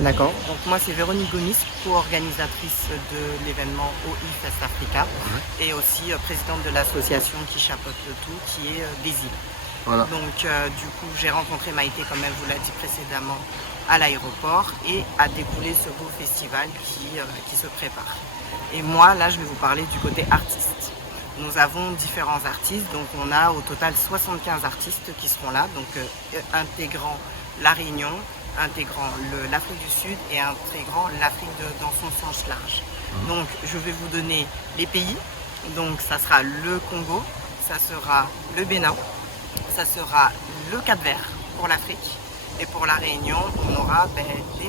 D'accord. Donc moi c'est Véronique Gomis, co-organisatrice de l'événement OI Fest Africa et aussi présidente de l'association qui chapeaute le tout, qui est des îles. Voilà. Donc du coup j'ai rencontré Maïté, comme elle vous l'a dit précédemment, à l'aéroport et a découlé ce beau festival qui se prépare. Et moi là je vais vous parler du côté artiste. Nous avons différents artistes, donc on a au total 75 artistes qui seront là, donc intégrant la Réunion, intégrant l'Afrique du Sud et intégrant l'Afrique dans son sens large. Donc je vais vous donner les pays, donc ça sera le Congo, ça sera le Bénin, ça sera le Cap-Vert pour l'Afrique et pour la Réunion on aura des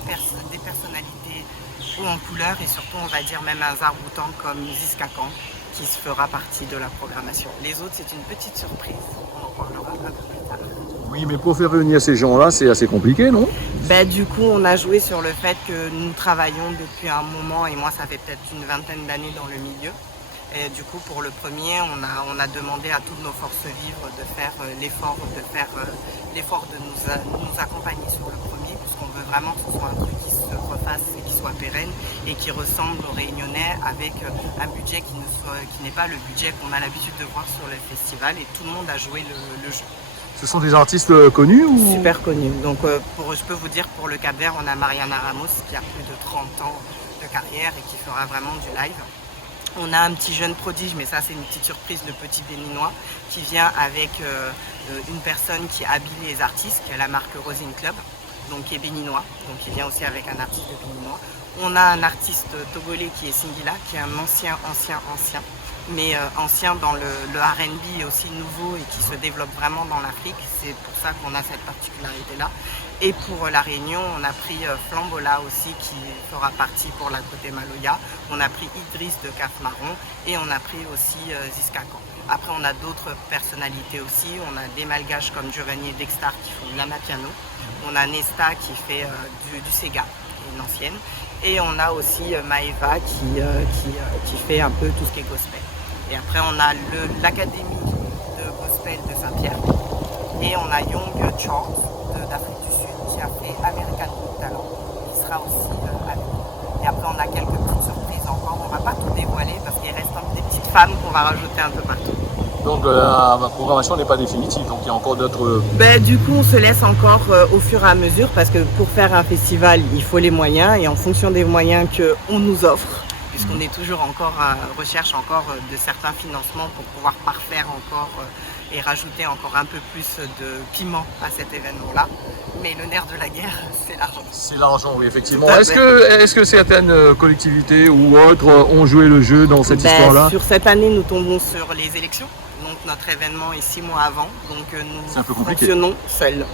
personnalités haut en couleur et surtout on va dire même un Zarroutan comme Ziskakan qui se fera partie de la programmation. Les autres c'est une petite surprise, on en parlera un peu plus tard. Oui, mais pour faire réunir ces gens-là, c'est assez compliqué, non? Du coup, on a joué sur le fait que nous travaillons depuis un moment, et moi ça fait peut-être une vingtaine d'années dans le milieu. Et du coup, pour le premier, on a demandé à toutes nos forces vives de faire l'effort de nous accompagner sur le premier, puisqu'on veut vraiment que ce soit un truc qui se refasse et qui soit pérenne et qui ressemble aux Réunionnais avec un budget qui n'est pas le budget qu'on a l'habitude de voir sur le festival, et tout le monde a joué le jeu. Ce sont des artistes connus ou... Super connus. Donc je peux vous dire pour le Cap-Vert, on a Mariana Ramos qui a plus de 30 ans de carrière et qui fera vraiment du live. On a un petit jeune prodige, mais ça c'est une petite surprise, le petit béninois, qui vient avec une personne qui habille les artistes, qui est la marque Rosine Club, donc qui est béninois, donc il vient aussi avec un artiste béninois. On a un artiste togolais qui est Singila, qui est un ancien, mais ancien dans le R&B et aussi nouveau et qui se développe vraiment dans l'Afrique. C'est pour ça qu'on a cette particularité-là. Et pour la Réunion, on a pris Flambola aussi qui fera partie pour la côté Maloya. On a pris Idriss de Cap Marron et on a pris aussi Ziskakan. Après, on a d'autres personnalités aussi. On a des malgaches comme Giovanni et Dextar qui font l'Amapiano. On a Nesta qui fait du Sega, une ancienne. Et on a aussi Maeva qui fait un peu tout ce qui est gospel. Et après on a l'académie de gospel de Saint-Pierre. Et on a Young Charles d'Afrique du Sud qui a fait American Talent, qui sera aussi à nous. Et après on a quelques petites surprises encore. On ne va pas tout dévoiler parce qu'il reste des petites femmes qu'on va rajouter un peu partout. Donc la programmation n'est pas définitive, donc il y a encore d'autres... Du coup on se laisse encore au fur et à mesure parce que pour faire un festival il faut les moyens, et en fonction des moyens qu'on nous offre, puisqu'on est toujours encore à recherche de certains financements pour pouvoir parfaire encore et rajouter encore un peu plus de piment à cet événement-là. Mais le nerf de la guerre, c'est l'argent. C'est l'argent, oui, effectivement. Est-ce que certaines collectivités ou autres ont joué le jeu dans cette histoire-là? Sur cette année, nous tombons sur les élections. Donc notre événement est 6 mois avant. Donc nous fonctionnons seuls.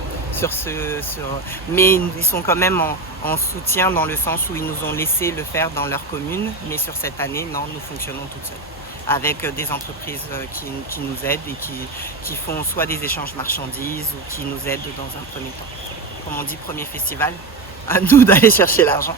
Mais ils sont quand même en soutien dans le sens où ils nous ont laissé le faire dans leur commune. Mais sur cette année, non, nous fonctionnons toutes seules, avec des entreprises qui nous aident et qui font soit des échanges marchandises ou qui nous aident dans un premier temps. Comme on dit, premier festival, à nous d'aller chercher l'argent.